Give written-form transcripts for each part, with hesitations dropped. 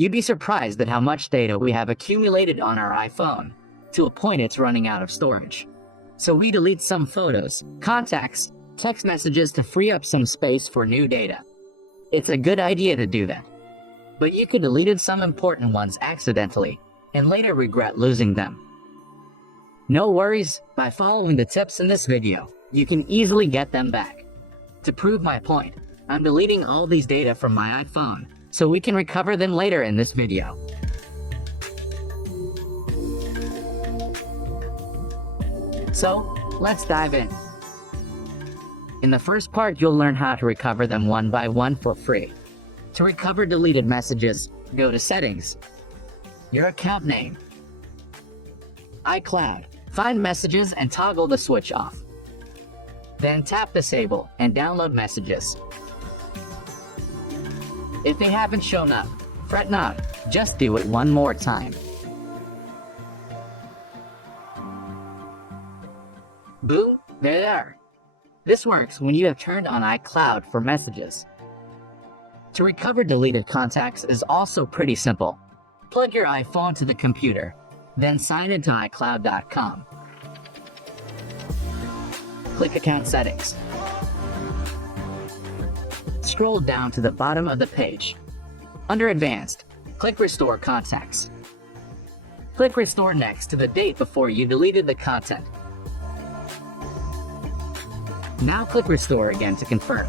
You'd be surprised at how much data we have accumulated on our iPhone, to a point it's running out of storage. So we delete some photos, contacts, text messages to free up some space for new data. It's a good idea to do that. But you could delete some important ones accidentally, and later regret losing them. No worries, by following the tips in this video, you can easily get them back. To prove my point, I'm deleting all these data from my iPhone, so we can recover them later in this video. So, let's dive in. In the first part, you'll learn how to recover them one by one for free. To recover deleted messages, go to Settings, your account name, iCloud, find Messages and toggle the switch off. Then tap Disable and download messages. If they haven't shown up, fret not, just do it one more time. Boom, there they are. This works when you have turned on iCloud for messages. To recover deleted contacts is also pretty simple. Plug your iPhone to the computer, then sign into iCloud.com. Click Account Settings. Scroll down to the bottom of the page. Under Advanced, click Restore Contacts. Click Restore next to the date before you deleted the content. Now click Restore again to confirm.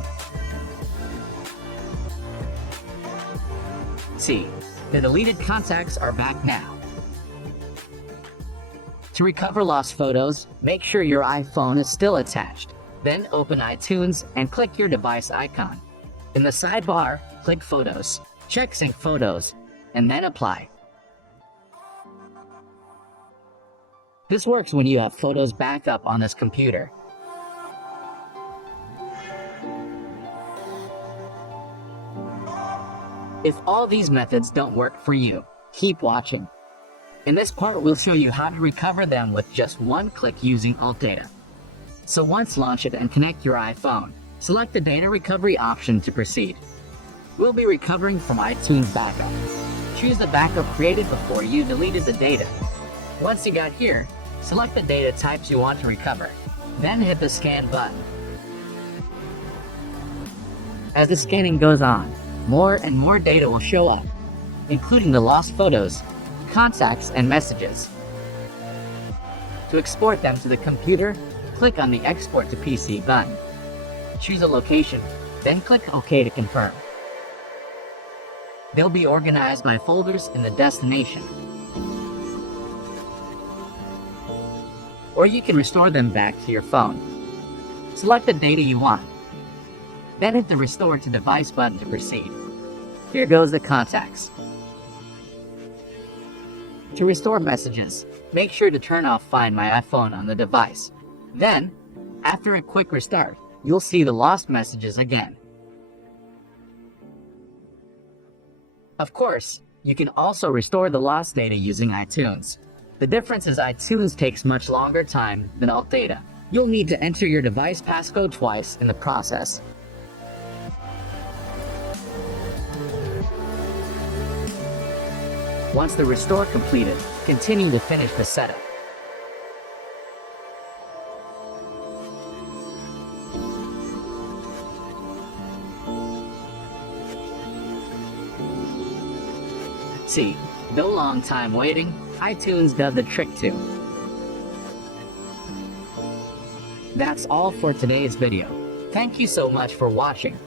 See, the deleted contacts are back now. To recover lost photos, make sure your iPhone is still attached. Then open iTunes and click your device icon. In the sidebar, click Photos, check Sync Photos, and then Apply. This works when you have photos backed up on this computer. If all these methods don't work for you, keep watching. In this part, we'll show you how to recover them with just one click using Alt Data. So once launch it and connect your iPhone, select the data recovery option to proceed. We'll be recovering from iTunes backup. Choose the backup created before you deleted the data. Once you got here, select the data types you want to recover, then hit the Scan button. As the scanning goes on, more and more data will show up, including the lost photos, contacts, and messages. To export them to the computer, click on the Export to PC button. Choose a location, then click OK to confirm. They'll be organized by folders in the destination. Or you can restore them back to your phone. Select the data you want. Then hit the Restore to Device button to proceed. Here goes the contacts. To restore messages, make sure to turn off Find My iPhone on the device. Then, after a quick restart, you'll see the lost messages again. Of course, you can also restore the lost data using iTunes. The difference is iTunes takes much longer time than Alt Data. You'll need to enter your device passcode twice in the process. Once the restore completed, continue to finish the setup. See, no long time waiting, iTunes does the trick too. That's all for today's video. Thank you so much for watching.